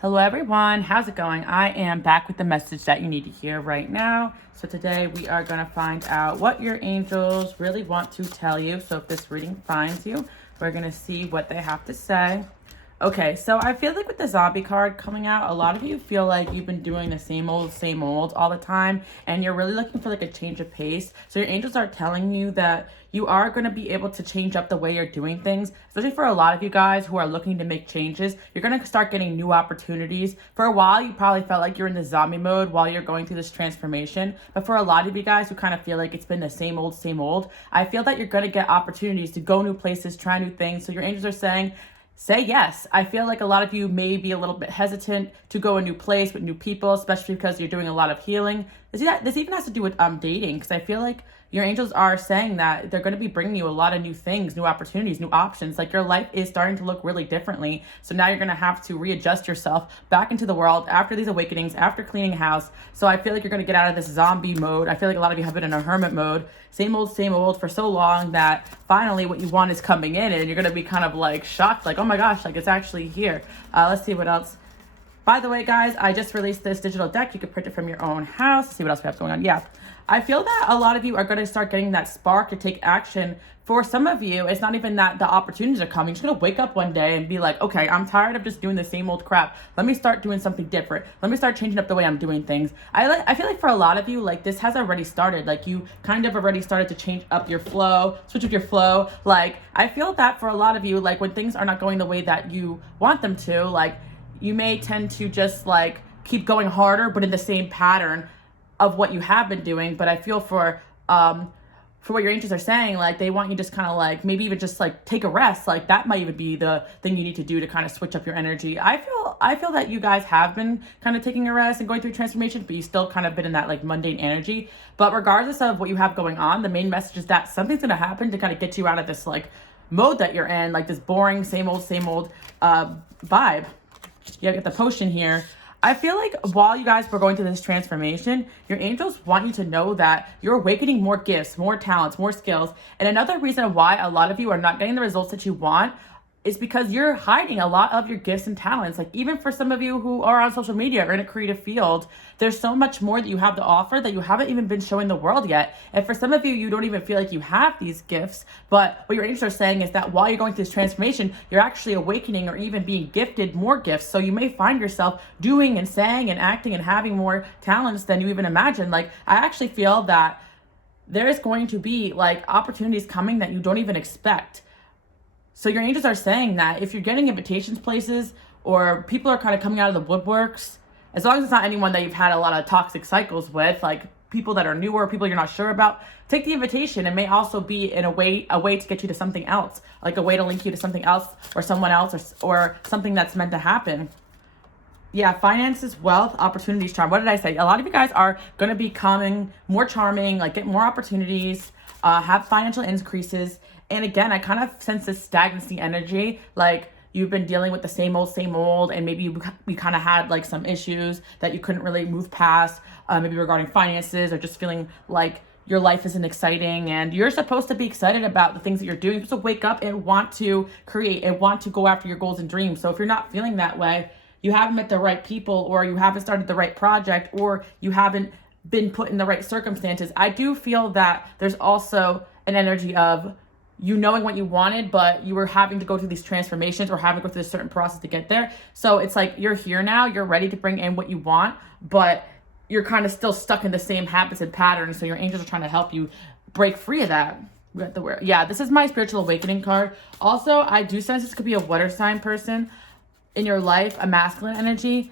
Hello everyone, how's it going? I am back with the message that you need to hear right now. So today we are going to find out what your angels really want to tell you. So if this reading finds you, we're going to see what they have to say. Okay, so I feel like with the zombie card coming out, a lot of you feel like you've been doing the same old all the time, and you're really looking for like a change of pace. So your angels are telling you that you are going to be able to change up the way you're doing things, especially for a lot of you guys who are looking to make changes. You're going to start getting new opportunities. For a while, you probably felt like you're in the zombie mode while you're going through this transformation. But for a lot of you guys who kind of feel like it's been the same old, I feel that you're going to get opportunities to go new places, try new things. So your angels are saying, say yes. I feel like a lot of you may be a little bit hesitant to go a new place with new people, especially because you're doing a lot of healing. This even has to do with dating, because I feel like your angels are saying that they're going to be bringing you a lot of new things, new opportunities, new options. Like your life is starting to look really differently. So now you're going to have to readjust yourself back into the world after these awakenings, after cleaning house. So I feel like you're going to get out of this zombie mode. I feel like a lot of you have been in a hermit mode, same old for so long that finally what you want is coming in, and you're going to be kind of like shocked, like, oh my gosh, like it's actually here. Let's see what else. By the way, guys, I just released this digital deck. You can print it from your own house. Let's see what else we have going on. Yeah, I feel that a lot of you are going to start getting that spark to take action. For some of you, it's not even that the opportunities are coming. You're just going to wake up one day and be like, okay, I'm tired of just doing the same old crap. Let me start doing something different. Let me start changing up the way I'm doing things. I feel like for a lot of you, like this has already started. Like you kind of already started to change up your flow, switch up your flow. Like I feel that for a lot of you, like when things are not going the way that you want them to, like you may tend to just like keep going harder, but in the same pattern of what you have been doing. But I feel for what your angels are saying, like they want you just kind of like maybe even just like take a rest. Like that might even be the thing you need to do to kind of switch up your energy. I feel that you guys have been kind of taking a rest and going through transformation, but you still kind of been in that like mundane energy. But regardless of what you have going on, the main message is that something's gonna happen to kind of get you out of this like mode that you're in, like this boring same old vibe. Yeah, get the potion here. I feel like while you guys were going through this transformation, your angels want you to know that you're awakening more gifts, more talents, more skills. And another reason why a lot of you are not getting the results that you want is because you're hiding a lot of your gifts and talents. Like even for some of you who are on social media or in a creative field, there's so much more that you have to offer that you haven't even been showing the world yet. And for some of you, you don't even feel like you have these gifts. But what your angels are saying is that while you're going through this transformation, you're actually awakening or even being gifted more gifts. So you may find yourself doing and saying and acting and having more talents than you even imagined. Like I actually feel that there's going to be like opportunities coming that you don't even expect. So your angels are saying that if you're getting invitations places or people are kind of coming out of the woodworks, as long as it's not anyone that you've had a lot of toxic cycles with, like people that are newer, people you're not sure about, take the invitation. It may also be in a way to get you to something else, like a way to link you to something else or someone else or something that's meant to happen. Yeah, finances, wealth, opportunities, charm. What did I say? A lot of you guys are going to be becoming more charming, like get more opportunities, have financial increases. And again, I kind of sense this stagnancy energy, like you've been dealing with the same old, and maybe you kind of had like some issues that you couldn't really move past, maybe regarding finances or just feeling like your life isn't exciting, and you're supposed to be excited about the things that you're doing. You're supposed to wake up and want to create and want to go after your goals and dreams. So if you're not feeling that way, you haven't met the right people, or you haven't started the right project, or you haven't been put in the right circumstances. I do feel that there's also an energy of you knowing what you wanted, but you were having to go through these transformations or having to go through a certain process to get there. So it's like you're here now, you're ready to bring in what you want, but you're kind of still stuck in the same habits and patterns. So your angels are trying to help you break free of that. We got the word. Yeah, this is my spiritual awakening card. Also, I do sense this could be a water sign person in your life, a masculine energy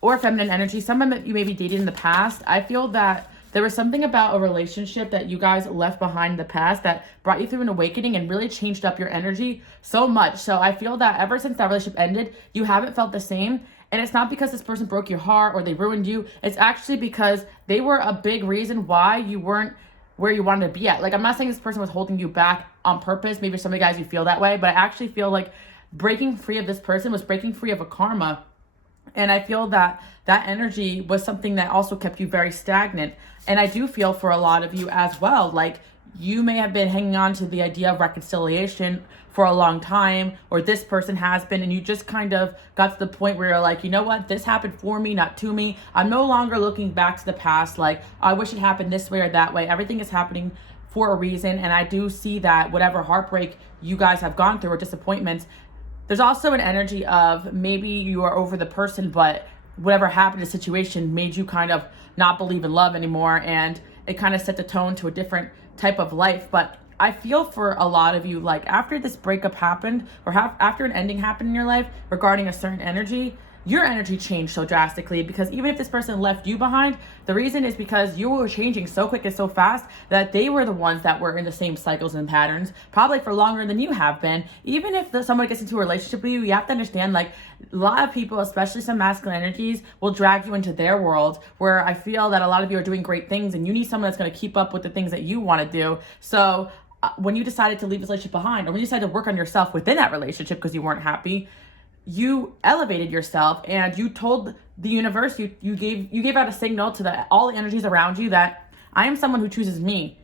or feminine energy. Some of you may be dated in the past. I feel that there was something about a relationship that you guys left behind in the past that brought you through an awakening and really changed up your energy so much. So I feel that ever since that relationship ended, you haven't felt the same. And it's not because this person broke your heart or they ruined you. It's actually because they were a big reason why you weren't where you wanted to be at. Like, I'm not saying this person was holding you back on purpose. Maybe some of you guys, you feel that way. But I actually feel like breaking free of this person was breaking free of a karma. And I feel that that energy was something that also kept you very stagnant. And I do feel for a lot of you as well, like you may have been hanging on to the idea of reconciliation for a long time, or this person has been, and you just kind of got to the point where you're like, you know what, this happened for me, not to me. I'm no longer looking back to the past like, I wish it happened this way or that way. Everything is happening for a reason. And I do see that whatever heartbreak you guys have gone through or disappointments, there's also an energy of maybe you are over the person, but whatever happened in the situation made you kind of not believe in love anymore, and it kind of set the tone to a different type of life. But I feel for a lot of you, like after this breakup happened or after an ending happened in your life regarding a certain energy, your energy changed so drastically, because even if this person left you behind, the reason is because you were changing so quick and so fast that they were the ones that were in the same cycles and patterns, probably for longer than you have been. Even if somebody gets into a relationship with you, you have to understand, like, a lot of people, especially some masculine energies, will drag you into their world, where I feel that a lot of you are doing great things and you need someone that's going to keep up with the things that you want to do. So when you decided to leave this relationship behind, or when you decided to work on yourself within that relationship because you weren't happy, you elevated yourself and you told the universe, you gave out a signal to all the energies around you that I am someone who chooses me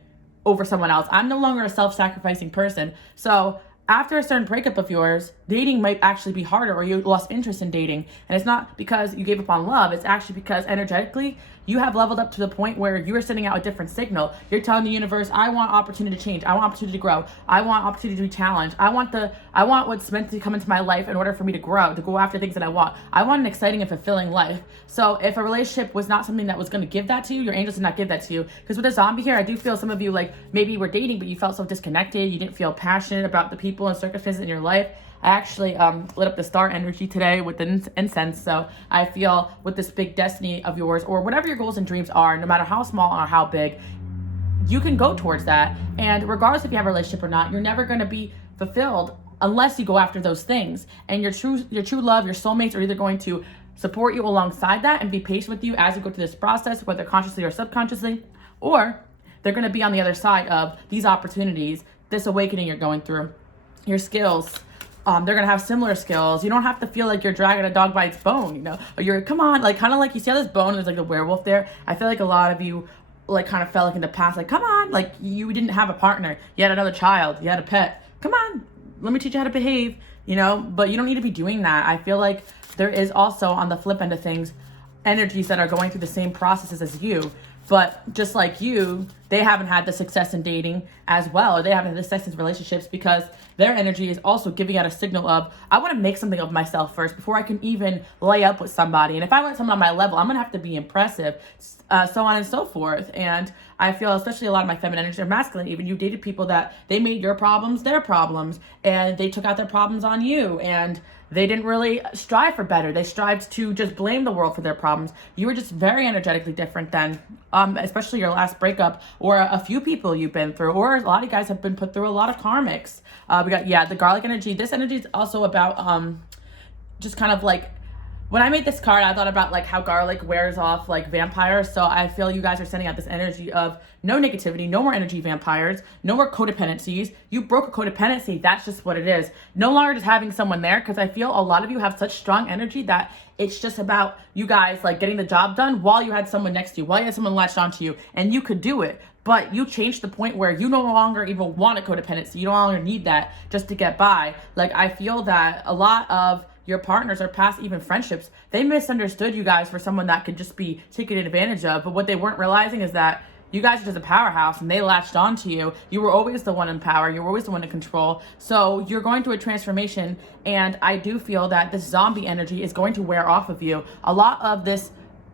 over someone else. I'm no longer a self-sacrificing person. So after a certain breakup of yours, dating might actually be harder, or you lost interest in dating. And it's not because you gave up on love. It's actually because energetically, you have leveled up to the point where you are sending out a different signal. You're telling the universe, I want opportunity to change. I want opportunity to grow. I want opportunity to be challenged. I want what's meant to come into my life in order for me to grow, to go after things that I want. I want an exciting and fulfilling life. So if a relationship was not something that was going to give that to you, your angels did not give that to you. Because with a zombie here, I do feel some of you, like, maybe you were dating, but you felt so disconnected. You didn't feel passionate about the people and circumstances in your life. I actually lit up the star energy today with the incense. So I feel with this big destiny of yours, or whatever your goals and dreams are, no matter how small or how big, you can go towards that. And regardless if you have a relationship or not, you're never going to be fulfilled unless you go after those things. And your true love, your soulmates, are either going to support you alongside that and be patient with you as you go through this process, whether consciously or subconsciously, or they're going to be on the other side of these opportunities, this awakening you're going through, your skills. They're going to have similar skills. You don't have to feel like you're dragging a dog by its bone, you know, or you're, come on, like, kind of like you see how this bone is like the werewolf there. I feel like a lot of you, like, kind of felt like in the past, like, come on, like, you didn't have a partner. You had another child. You had a pet. Come on, let me teach you how to behave, you know, but you don't need to be doing that. I feel like there is also, on the flip end of things, energies that are going through the same processes as you. But just like you, they haven't had the success in dating as well, or they haven't had the success in relationships, because their energy is also giving out a signal of, I want to make something of myself first before I can even lay up with somebody. And if I want someone on my level, I'm going to have to be impressive, so on and so forth. And I feel, especially a lot of my feminine energy or masculine, even, you dated people that they made your problems their problems, and they took out their problems on you, and they didn't really strive for better. They strived to just blame the world for their problems. You were just very energetically different than, especially your last breakup, or a few people you've been through, or a lot of you guys have been put through a lot of karmics. We got, the garlic energy. This energy is also about just kind of like, when I made this card, I thought about like how garlic wears off like vampires. So I feel you guys are sending out this energy of no negativity, no more energy vampires, no more codependencies. You broke a codependency. That's just what it is. No longer just having someone there, because I feel a lot of you have such strong energy that it's just about you guys like getting the job done while you had someone next to you, while you had someone latched onto you, and you could do it. But you changed the point where you no longer even want a codependency. You no longer need that just to get by. Like, I feel that a lot of your partners, or past even friendships, they misunderstood you guys for someone that could just be taken advantage of. But what they weren't realizing is that you guys are just a powerhouse, and they latched onto you. You were always the one in power. You were always the one in control. So you're going through a transformation, and I do feel that this zombie energy is going to wear off of you. A lot of this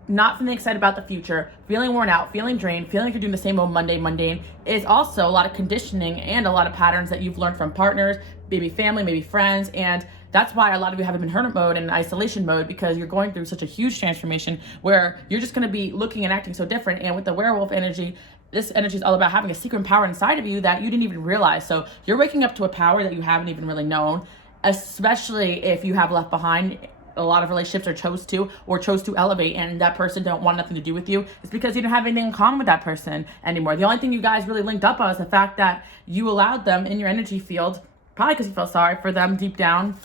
not feeling excited about the future, feeling worn out, feeling drained, feeling like you're doing the same old mundane, is also a lot of conditioning and a lot of patterns that you've learned from partners, maybe family, maybe friends. And that's why a lot of you haven't been hermit mode and isolation mode, because you're going through such a huge transformation where you're just going to be looking and acting so different. And with the werewolf energy, this energy is all about having a secret power inside of you that you didn't even realize. So you're waking up to a power that you haven't even really known, especially if you have left behind a lot of relationships, or chose to elevate, and that person don't want nothing to do with you. It's because you don't have anything in common with that person anymore. The only thing you guys really linked up on is the fact that you allowed them in your energy field, probably because you felt sorry for them deep down,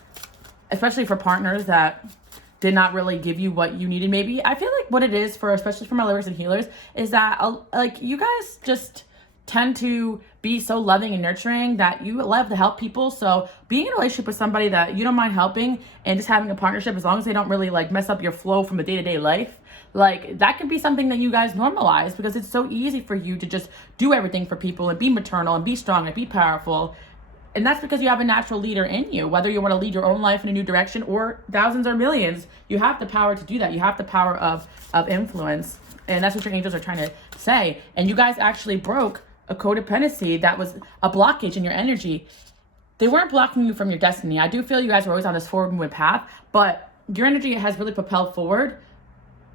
especially for partners that did not really give you what you needed. Maybe I feel like what it is for, especially for my lovers and healers, is that like you guys just tend to be so loving and nurturing that you love to help people. So being in a relationship with somebody that you don't mind helping and just having a partnership, as long as they don't really like mess up your flow from the day-to-day life, like that can be something that you guys normalize, because it's so easy for you to just do everything for people and be maternal and be strong and be powerful. And that's because you have a natural leader in you. Whether you want to lead your own life in a new direction or thousands or millions, you have the power to do that. You have the power of influence. And that's what your angels are trying to say. And you guys actually broke a codependency that was a blockage in your energy. They weren't blocking you from your destiny. I do feel you guys were always on this forward movement path, but your energy has really propelled forward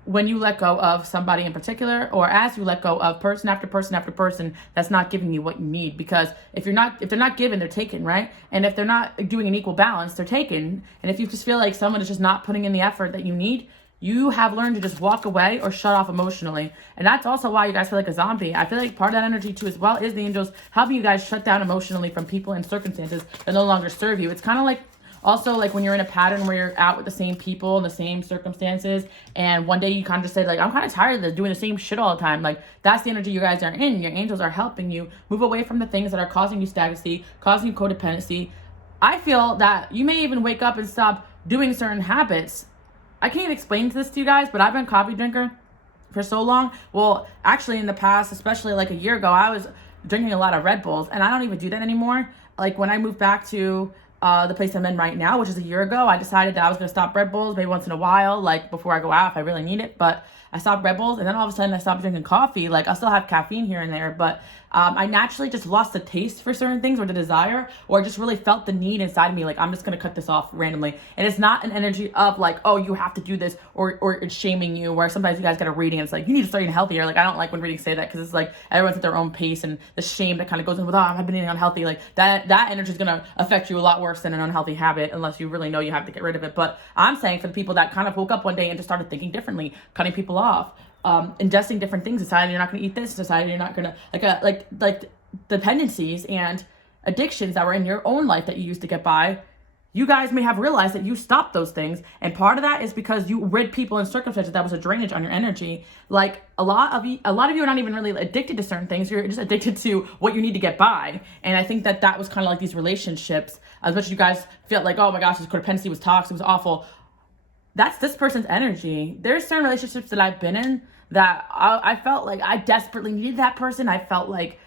when you let go of somebody in particular, or as you let go of person after person after person that's not giving you what you need. Because if they're not given, they're taken, right? And if they're not doing an equal balance, they're taken. And if you just feel like someone is just not putting in the effort that you need, you have learned to just walk away or shut off emotionally. And that's also why you guys feel like a zombie. I feel like part of that energy too as well is the angels helping you guys shut down emotionally from people and circumstances that no longer serve you. It's kind of like also like when you're in a pattern where you're out with the same people and the same circumstances, and one day you kind of just say like, I'm kind of tired of doing the same shit all the time. Like that's the energy you guys are in. Your angels are helping you move away from the things that are causing you stagnancy, causing you codependency. I feel that you may even wake up and stop doing certain habits. I can't explain this to you guys, but I've been a coffee drinker for so long. Well, actually in the past, especially like a year ago, I was drinking a lot of Red Bulls, and I don't even do that anymore. Like when I moved back to the place I'm in right now, which is a year ago, I decided that I was going to stop Red Bulls maybe once in a while, like before I go out if I really need it. But I stopped Red Bulls, and then all of a sudden I stopped drinking coffee. Like I'll still have caffeine here and there, but I naturally just lost the taste for certain things, or the desire, or just really felt the need inside of me. Like I'm just going to cut this off randomly. And it's not an energy of like, oh, you have to do this, or it's shaming you, where sometimes you guys get a reading and it's like, you need to start eating healthier. Like I don't like when readings say that, because it's like everyone's at their own pace, and the shame that kind of goes in with, oh, I've been eating unhealthy. Like that energy is going to affect you a lot worse than an unhealthy habit, unless you really know you have to get rid of it. But I'm saying for the people that kind of woke up one day and just started thinking differently, cutting people off, ingesting different things, deciding you're not going to eat this, deciding you're not going to like dependencies and addictions that were in your own life that you used to get by, you guys may have realized that you stopped those things. And part of that is because you rid people in circumstances that was a drainage on your energy. Like a lot of you are not even really addicted to certain things. You're just addicted to what you need to get by. And I think that was kind of like these relationships, as much as you guys felt like, oh my gosh, this codependency was toxic, it was awful. That's this person's energy. There's certain relationships that I've been in that I felt like I desperately needed that person. I felt like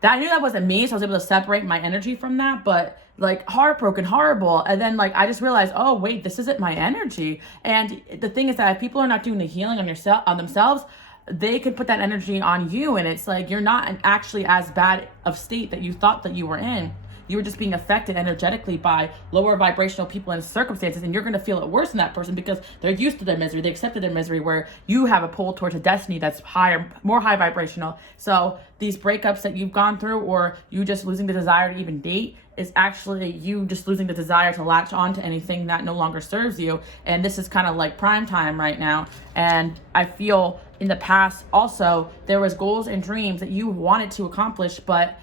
that I knew that wasn't me, so I was able to separate my energy from that, but like heartbroken, horrible. And then like I just realized, oh wait, this isn't my energy. And the thing is that if people are not doing the healing on themselves, they could put that energy on you, and it's like you're not actually as bad of state that you thought that you were in. You were just being affected energetically by lower vibrational people and circumstances, and you're going to feel it worse than that person because they're used to their misery. They accepted their misery, where you have a pull towards a destiny that's higher, more high vibrational. So these breakups that you've gone through, or you just losing the desire to even date, is actually you just losing the desire to latch on to anything that no longer serves you. And this is kind of like prime time right now. And I feel in the past also, there was goals and dreams that you wanted to accomplish, but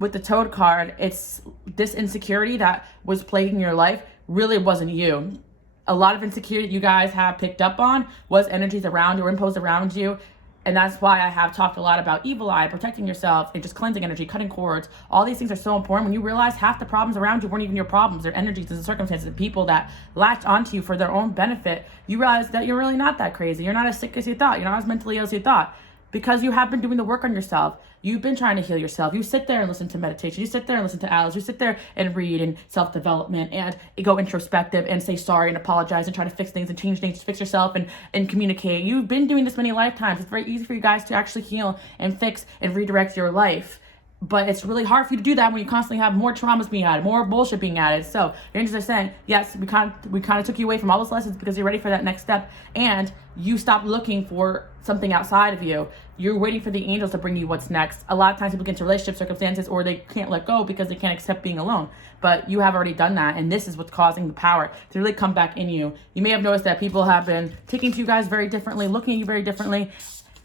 with the Toad card, it's this insecurity that was plaguing your life really wasn't you. A lot of insecurity you guys have picked up on was energies around you or imposed around you. And that's why I have talked a lot about evil eye, protecting yourself, and just cleansing energy, cutting cords. All these things are so important. When you realize half the problems around you weren't even your problems, they're energies and circumstances and people that latched onto you for their own benefit, you realize that you're really not that crazy. You're not as sick as you thought. You're not as mentally ill as you thought. Because you have been doing the work on yourself. You've been trying to heal yourself. You sit there and listen to meditation. You sit there and listen to owls. You sit there and read and self-development and go introspective and say sorry and apologize and try to fix things and change things, fix yourself and communicate. You've been doing this many lifetimes. It's very easy for you guys to actually heal and fix and redirect your life. But it's really hard for you to do that when you constantly have more traumas being added, more bullshit being added. So your angels are saying, yes, we kind of took you away from all those lessons because you're ready for that next step, and you stopped looking for something outside of you. You're waiting for the angels to bring you what's next. A lot of times people get into relationship circumstances, or they can't let go because they can't accept being alone. But you have already done that, and this is what's causing the power to really come back in you. You may have noticed that people have been taking to you guys very differently, looking at you very differently,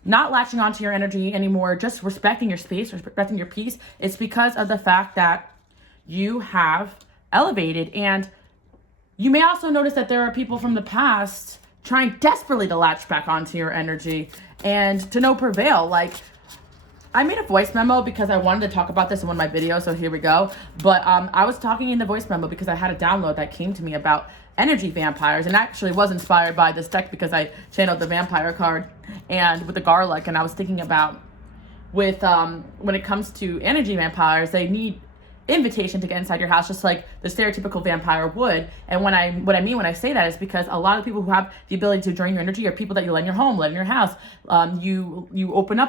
not latching onto your energy anymore, just respecting your space, respecting your peace. It's because of the fact that you have elevated. And you may also notice that there are people from the past trying desperately to latch back onto your energy, and to no prevail. Like I made a voice memo because I wanted to talk about this in one of my videos, so here we go. But I was talking in the voice memo because I had a download that came to me about energy vampires, and actually was inspired by this deck because I channeled the vampire card and with the garlic, and I was thinking about with when it comes to energy vampires, they need invitation to get inside your house, just like the stereotypical vampire would. And what I mean when I say that is because a lot of people who have the ability to drain your energy are people that you let in your home, let in your house, you open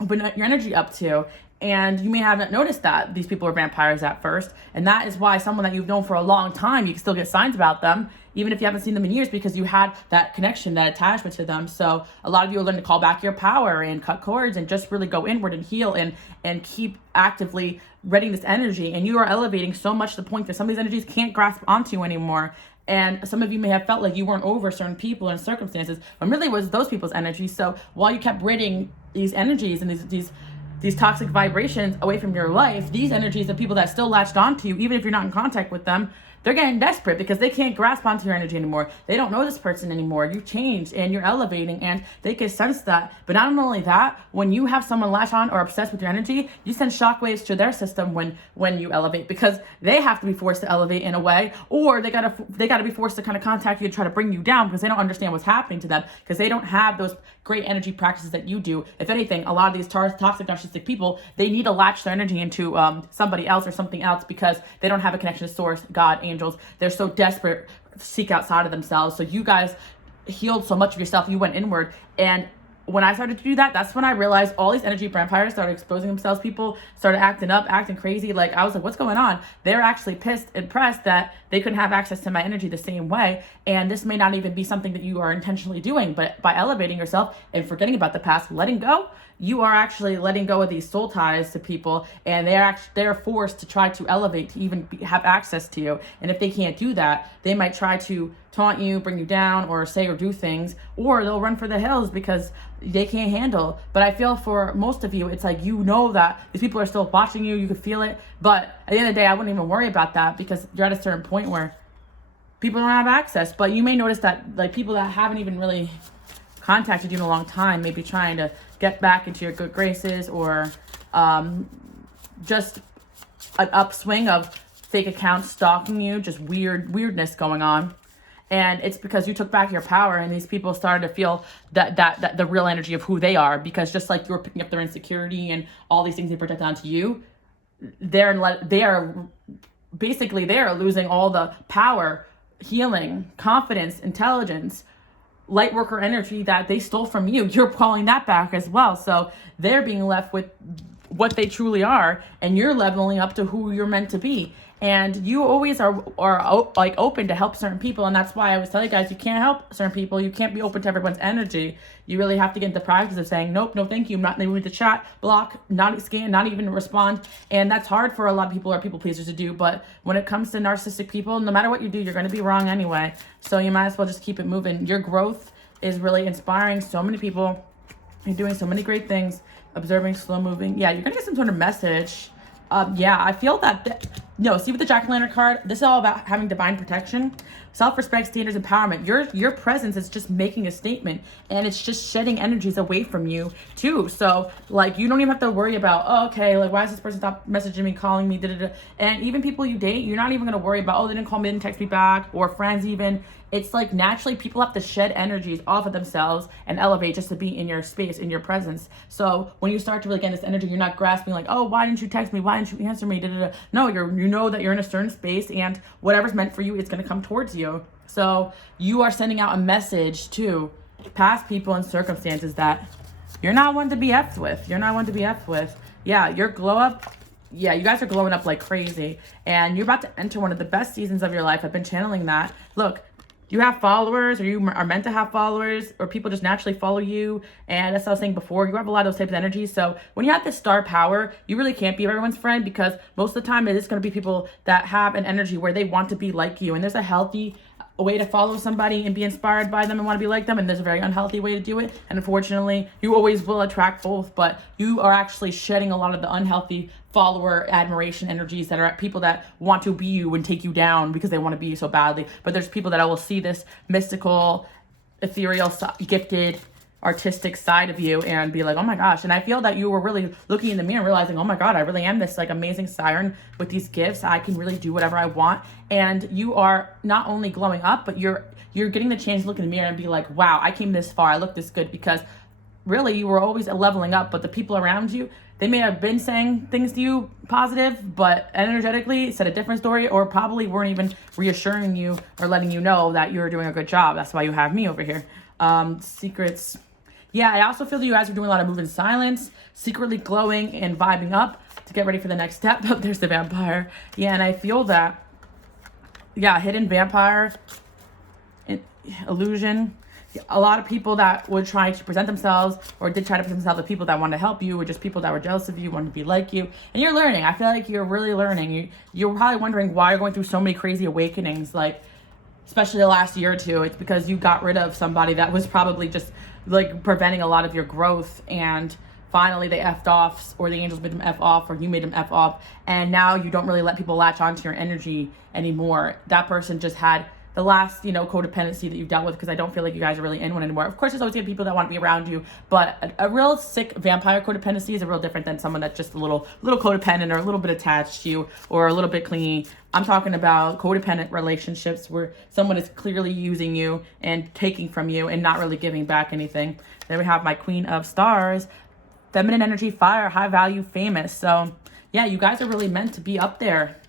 your energy up to. And you may haven't noticed that these people are vampires at first. And that is why someone that you've known for a long time, you can still get signs about them, even if you haven't seen them in years, because you had that connection, that attachment to them. So a lot of you will learn to call back your power and cut cords and just really go inward and heal and keep actively reading this energy. And you are elevating so much to the point that some of these energies can't grasp onto you anymore. And some of you may have felt like you weren't over certain people and circumstances, when really it was those people's energy. So while you kept ridding these energies and these toxic vibrations away from your life, these energies of people that still latched onto you, even if you're not in contact with them, they're getting desperate because they can't grasp onto your energy anymore. They don't know this person anymore. You've changed and you're elevating, and they can sense that. But not only that, when you have someone latch on or obsessed with your energy, you send shockwaves to their system when you elevate, because they have to be forced to elevate in a way, or they gotta be forced to kind of contact you and try to bring you down because they don't understand what's happening to them, because they don't have those great energy practices that you do. If anything, a lot of these toxic narcissistic people, they need to latch their energy into somebody else or something else because they don't have a connection to source, God, angels. They're so desperate to seek outside of themselves. So you guys healed so much of yourself, you went inward. And when I started to do that, that's when I realized all these energy vampires started exposing themselves. People started acting up, acting crazy. Like, I was like, what's going on? They're actually pissed and pressed that they couldn't have access to my energy the same way. And this may not even be something that you are intentionally doing, but by elevating yourself and forgetting about the past, letting go, you are actually letting go of these soul ties to people, and they're forced to try to elevate to even have access to you. And if they can't do that, they might try to taunt you, bring you down, or say or do things, or they'll run for the hills because they can't handle. But I feel for most of you, it's like, you know that these people are still watching you, you can feel it, but at the end of the day, I wouldn't even worry about that because you're at a certain point where people don't have access. But you may notice that, like, people that haven't even really contacted you in a long time may be trying to get back into your good graces, or just an upswing of fake accounts stalking you, just weirdness going on. And it's because you took back your power, and these people started to feel that the real energy of who they are, because just like you were picking up their insecurity and all these things they project onto you, they are losing all the power, healing, confidence, intelligence, light worker energy that they stole from you. You're calling that back as well. So they're being left with what they truly are, and you're leveling up to who you're meant to be. And you always are like open to help certain people. And that's why I always tell you guys, you can't help certain people. You can't be open to everyone's energy. You really have to get into the practice of saying, nope, no, thank you. I'm not able to chat, block, not scan, not even respond. And that's hard for a lot of people, or people pleasers, to do. But when it comes to narcissistic people, no matter what you do, you're going to be wrong anyway. So you might as well just keep it moving. Your growth is really inspiring so many people. You're doing so many great things. Observing, slow moving. Yeah, you're going to get some sort of message. Yeah, I feel that. No, see with the Jack-o'-lantern card, this is all about having divine protection, self-respect, standards, empowerment. Your presence is just making a statement, and it's just shedding energies away from you too. So like, you don't even have to worry about, oh, okay, like, why is this person stop messaging me, calling me, and even people you date, you're not even going to worry about, oh, they didn't call me, didn't text me back, or friends even. It's like, naturally people have to shed energies off of themselves and elevate just to be in your space, in your presence. So when you start to really get this energy, you're not grasping like, oh, why didn't you text me? Why didn't you answer me? No, you know that you're in a certain space, and whatever's meant for you, it's going to come towards you. So you are sending out a message to past people and circumstances that you're not one to be effed with. You're not one to be effed with. Yeah, your glow up. Yeah, you guys are glowing up like crazy, and you're about to enter one of the best seasons of your life. I've been channeling that. Look, you have followers, or you are meant to have followers, or people just naturally follow you. And as I was saying before, you have a lot of those types of energies. So when you have this star power, you really can't be everyone's friend, because most of the time it is going to be people that have an energy where they want to be like you. And there's a healthy way to follow somebody and be inspired by them and want to be like them, and there's a very unhealthy way to do it. And unfortunately, you always will attract both, but you are actually shedding a lot of the unhealthy follower admiration energies that are at people that want to be you and take you down because they want to be you so badly. But there's people that will see this mystical, ethereal, gifted artistic side of you and be like, oh my gosh. And I feel that you were really looking in the mirror and realizing, oh my God, I really am this like amazing siren with these gifts. I can really do whatever I want. And you are not only glowing up, but you're getting the chance to look in the mirror and be like, wow, I came this far. I look this good, because really you were always leveling up, but the people around you, they may have been saying things to you positive, but energetically said a different story, or probably weren't even reassuring you or letting you know that you're doing a good job. That's why you have me over here. Secrets. Yeah, I also feel that you guys are doing a lot of move in silence, secretly glowing and vibing up to get ready for the next step. Oh, there's the vampire. Yeah, and I feel that, yeah, hidden vampire, illusion. A lot of people that would try to present themselves or did try to present themselves, the people that wanted to help you, or just people that were jealous of you, wanted to be like you. And you're learning. I feel like you're really learning. You're probably wondering why you're going through so many crazy awakenings, like especially the last year or two. It's because you got rid of somebody that was probably just like preventing a lot of your growth, and finally they effed off, or the angels made them F off, or you made them F off, and now you don't really let people latch onto your energy anymore. That person just had the last, codependency that you've dealt with, because I don't feel like you guys are really in one anymore. Of course, there's always gonna be people that want to be around you, but a real sick vampire codependency is a real different than someone that's just a little codependent, or a little bit attached to you, or a little bit clingy. I'm talking about codependent relationships where someone is clearly using you and taking from you and not really giving back anything. Then we have my Queen of Stars, feminine energy, fire, high value, famous. So yeah, you guys are really meant to be up there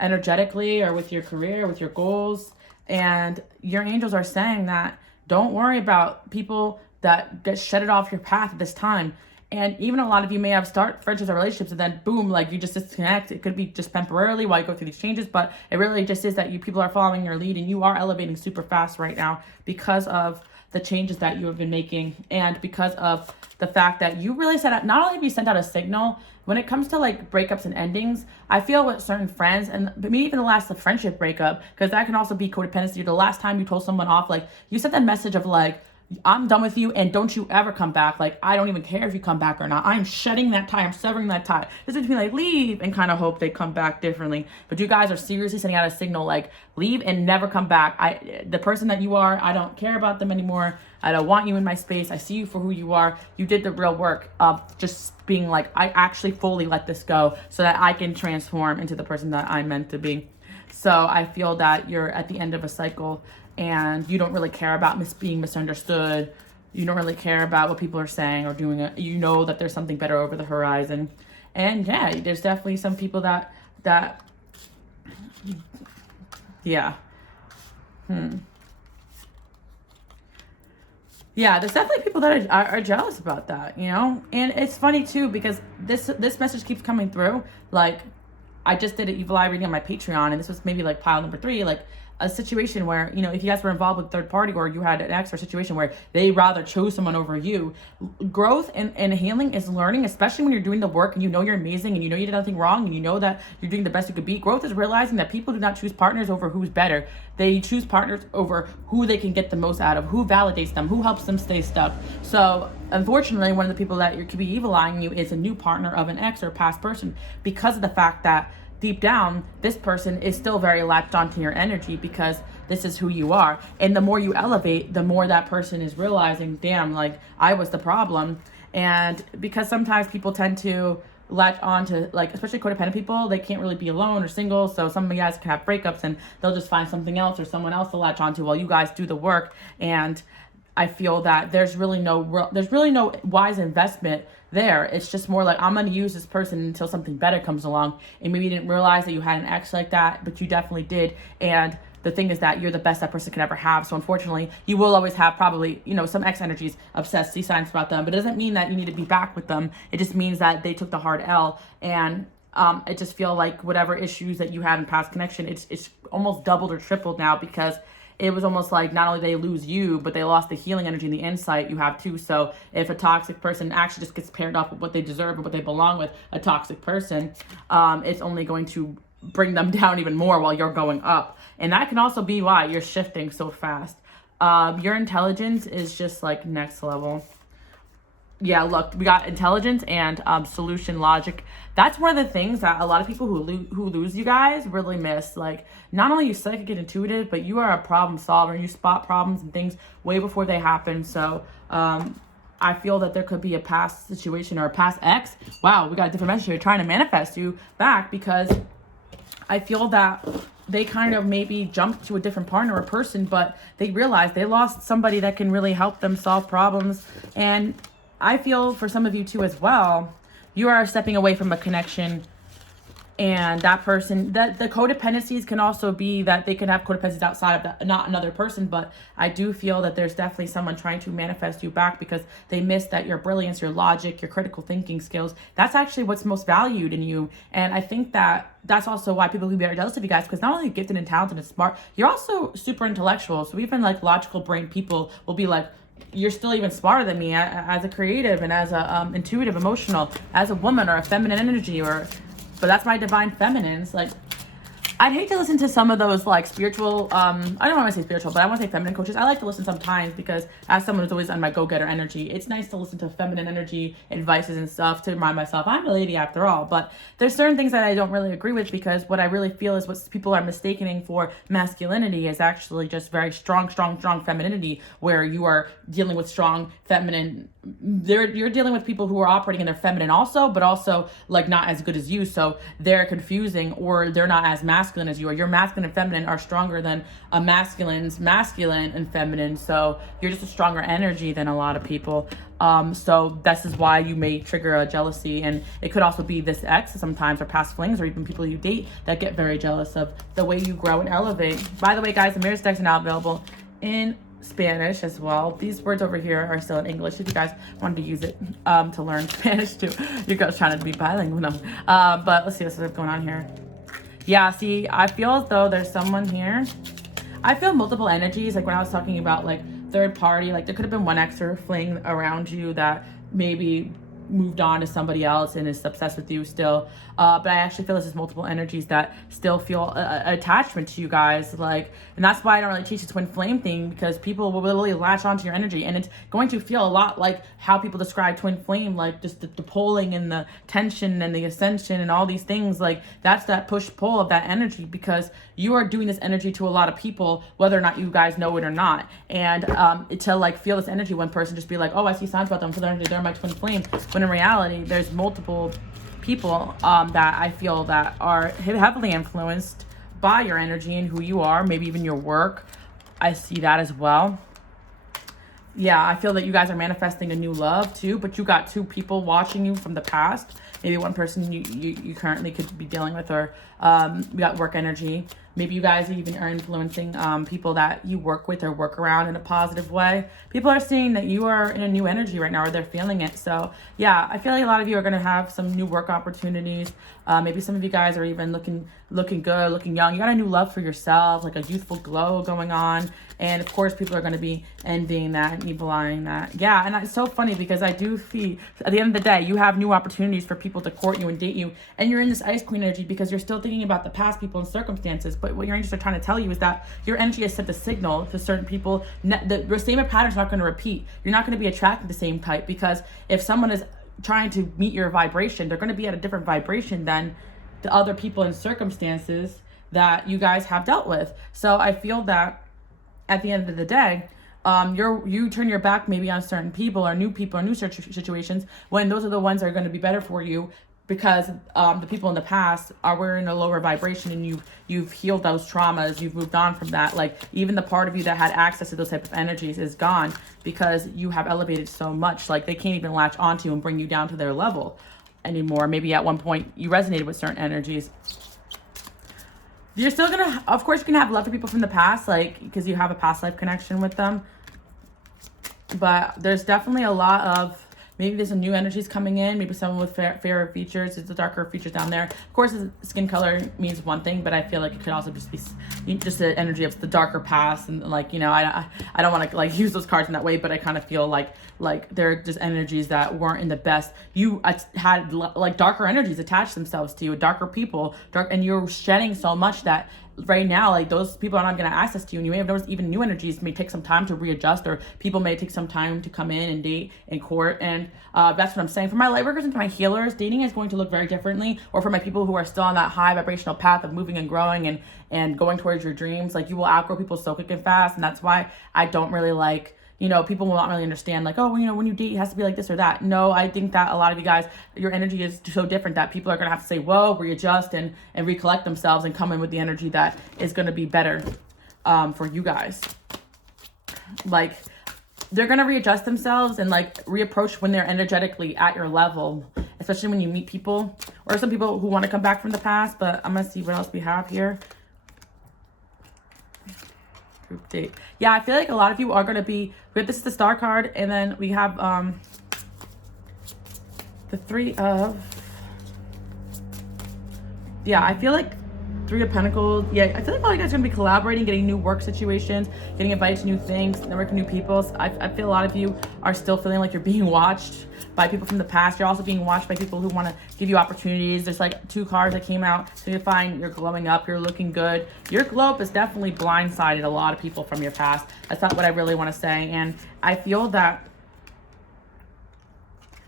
energetically, or with your career, with your goals. And your angels are saying that don't worry about people that get shedded off your path at this time. And even a lot of you may have start friendships or relationships, and then boom, like you just disconnect. It could be just temporarily while you go through these changes, but it really just is that people are following your lead, and you are elevating super fast right now because of the changes that you have been making, and because of the fact that you really set out, not only have you sent out a signal when it comes to like breakups and endings. I feel with certain friends, and maybe even the last friendship breakup, because that can also be codependency. The last time you told someone off, like you sent that message of like, I'm done with you and don't you ever come back. Like, I don't even care if you come back or not. I'm shedding that tie. I'm severing that tie. This is between like leave and kind of hope they come back differently. But you guys are seriously sending out a signal like leave and never come back. The person that you are, I don't care about them anymore. I don't want you in my space. I see you for who you are. You did the real work of just being like, I actually fully let this go so that I can transform into the person that I'm meant to be. So I feel that you're at the end of a cycle, and you don't really care about being misunderstood. You don't really care about what people are saying or doing. You know that there's something better over the horizon. And yeah, there's definitely some people that yeah. Yeah, there's definitely people that are jealous about that, And it's funny too, because this message keeps coming through. Like, I just did an Evil Eye reading on my Patreon, and this was maybe like pile number 3, like a situation where, if you guys were involved with third party, or you had an ex, or a situation where they rather chose someone over you. Growth and healing is learning, especially when you're doing the work and you're amazing, and you did nothing wrong, and you know that you're doing the best you could be. Growth is realizing that people do not choose partners over who's better. They choose partners over who they can get the most out of, who validates them, who helps them stay stuck. So unfortunately, one of the people that could be evil eyeing you is a new partner of an ex or a past person, because of the fact that deep down, this person is still very latched onto your energy, because this is who you are. And the more you elevate, the more that person is realizing, damn, like I was the problem. And because sometimes people tend to latch on to, like, especially codependent people, they can't really be alone or single. So some of you guys can have breakups and they'll just find something else or someone else to latch onto while you guys do the work. And I feel that there's really no wise investment there. It's just more like, I'm going to use this person until something better comes along. And maybe you didn't realize that you had an ex like that, but you definitely did. And the thing is that you're the best that person could ever have. So unfortunately, you will always have probably, some ex energies, obsessed, see signs about them, but it doesn't mean that you need to be back with them. It just means that they took the hard L. And I just feel like whatever issues that you had in past connection, it's almost doubled or tripled now, because it was almost like not only they lose you, but they lost the healing energy and the insight you have too. So if a toxic person actually just gets paired off with what they deserve or what they belong with, a toxic person, it's only going to bring them down even more while you're going up. And that can also be why you're shifting so fast. Your intelligence is just like next level. Yeah, look, we got intelligence and solution logic. That's one of the things that a lot of people who lose you guys really miss. Like, not only are you psychic and intuitive, but you are a problem solver, and you spot problems and things way before they happen. So I feel that there could be a past situation or a past ex. Wow, we got a different message here, trying to manifest you back, because I feel that they kind of maybe jumped to a different partner or person, but they realized they lost somebody that can really help them solve problems. And I feel for some of you too as well, you are stepping away from a connection, and that person, that the codependencies can also be that they can have codependencies outside of that, not another person. But I do feel that there's definitely someone trying to manifest you back because they miss that your brilliance, your logic, your critical thinking skills, that's actually what's most valued in you. And I think that that's also why people can be jealous of you guys, because not only gifted and talented and smart, you're also super intellectual. So even like logical brain people will be like, you're still even smarter than me as a creative and as a intuitive, emotional, as a woman or a feminine energy, but that's my divine feminines. Like, I'd hate to listen to some of those like spiritual, I don't want to say spiritual, but I want to say feminine coaches. I like to listen sometimes because as someone who's always on my go-getter energy, it's nice to listen to feminine energy advices and stuff to remind myself I'm a lady after all. But there's certain things that I don't really agree with, because what I really feel is what people are mistaking for masculinity is actually just very strong femininity, where you are dealing with strong feminine. You're dealing with people who are operating in their feminine also, but also like not as good as you. So they're confusing, or they're not as masculine as you are. Your masculine and feminine are stronger than a masculine's masculine and feminine. So you're just a stronger energy than a lot of people. So this is why you may trigger a jealousy, and it could also be this ex sometimes, or past flings, or even people you date that get very jealous of the way you grow and elevate. By the way, guys, the mirrors decks are now available in Spanish as well. These words over here are still in English if you guys wanted to use it to learn Spanish too. Your girl's trying to be bilingual. No. But let's see what's going on here. Yeah, see, I feel as though there's someone here. I feel multiple energies. Like when I was talking about like third party, like there could have been one ex or fling around you that maybe moved on to somebody else and is obsessed with you still. But I actually feel this is multiple energies that still feel attachment to you guys. Like, and that's why I don't really teach the twin flame thing, because people will really latch onto your energy, and it's going to feel a lot like how people describe twin flame, like just the pulling and the tension and the ascension and all these things. Like that's that push pull of that energy, because you are doing this energy to a lot of people, whether or not you guys know it or not. And to like feel this energy, one person just be like, oh, I see signs about them, so they're my twin flame. When in reality, there's multiple people that I feel that are heavily influenced by your energy and who you are, maybe even your work. I see that as well. Yeah, I feel that you guys are manifesting a new love too, but you got two people watching you from the past. Maybe one person you currently could be dealing with, or we got work energy. Maybe you guys even are influencing people that you work with or work around in a positive way. People are seeing that you are in a new energy right now, or they're feeling it. So yeah, I feel like a lot of you are going to have some new work opportunities. Maybe some of you guys are even looking good, looking young. You got a new love for yourself, like a youthful glow going on. And of course, people are going to be envying that and evil eyeing that. Yeah, and it's so funny because I do feel at the end of the day, you have new opportunities for people to court you and date you. And you're in this ice queen energy because you're still thinking about the past people and circumstances. But what your angels are trying to tell you is that your energy has sent a signal to certain people. The same pattern's not going to repeat. You're not going to be attracting the same type, because if someone is trying to meet your vibration, they're going to be at a different vibration than the other people and circumstances that you guys have dealt with. So I feel that at the end of the day, you turn your back maybe on certain people or new situations, when those are the ones that are going to be better for you, because the people in the past are in a lower vibration, and you've healed those traumas, you've moved on from that. Like even the part of you that had access to those type of energies is gone, because you have elevated so much. Like they can't even latch onto you and bring you down to their level anymore. Maybe at one point you resonated with certain energies. You're still gonna, of course, you can have love for people from the past, like because you have a past life connection with them. But there's definitely a lot of, maybe there's some new energies coming in. Maybe someone with fairer features. It's the darker features down there. Of course, skin color means one thing, but I feel like it could also just be just the energy of the darker past. And like, you know, I don't want to like use those cards in that way, but I kind of feel like they're just energies that weren't in the best. You had like darker energies attach themselves to you, darker people, and you're shedding so much that right now, like those people are not going to access to you, and you may have noticed even new energies may take some time to readjust, or people may take some time to come in and date and court. And that's what I'm saying. For my light workers and for my healers, dating is going to look very differently. Or for my people who are still on that high vibrational path of moving and growing and going towards your dreams, like you will outgrow people so quick and fast. And that's why I don't really like you know, people will not really understand like, oh, you know, when you date, it has to be like this or that. No, I think that a lot of you guys, your energy is so different that people are going to have to say, whoa, readjust and recollect themselves and come in with the energy that is going to be better for you guys. Like, they're going to readjust themselves and like reapproach when they're energetically at your level, especially when you meet people or some people who want to come back from the past. But I'm going to see what else we have here. Group date. Yeah, I feel like a lot of you are going to be, this is the star card, and then we have the three of, yeah, I feel like Three of Pentacles. Yeah, I feel like all you guys are going to be collaborating, getting new work situations, getting invited to new things, networking new people. So I feel a lot of you are still feeling like you're being watched by people from the past. You're also being watched by people who want to give you opportunities. There's like 2 cards that came out. So you find you're glowing up, you're looking good. Your glow up is definitely blindsided a lot of people from your past. That's not what I really want to say. And I feel that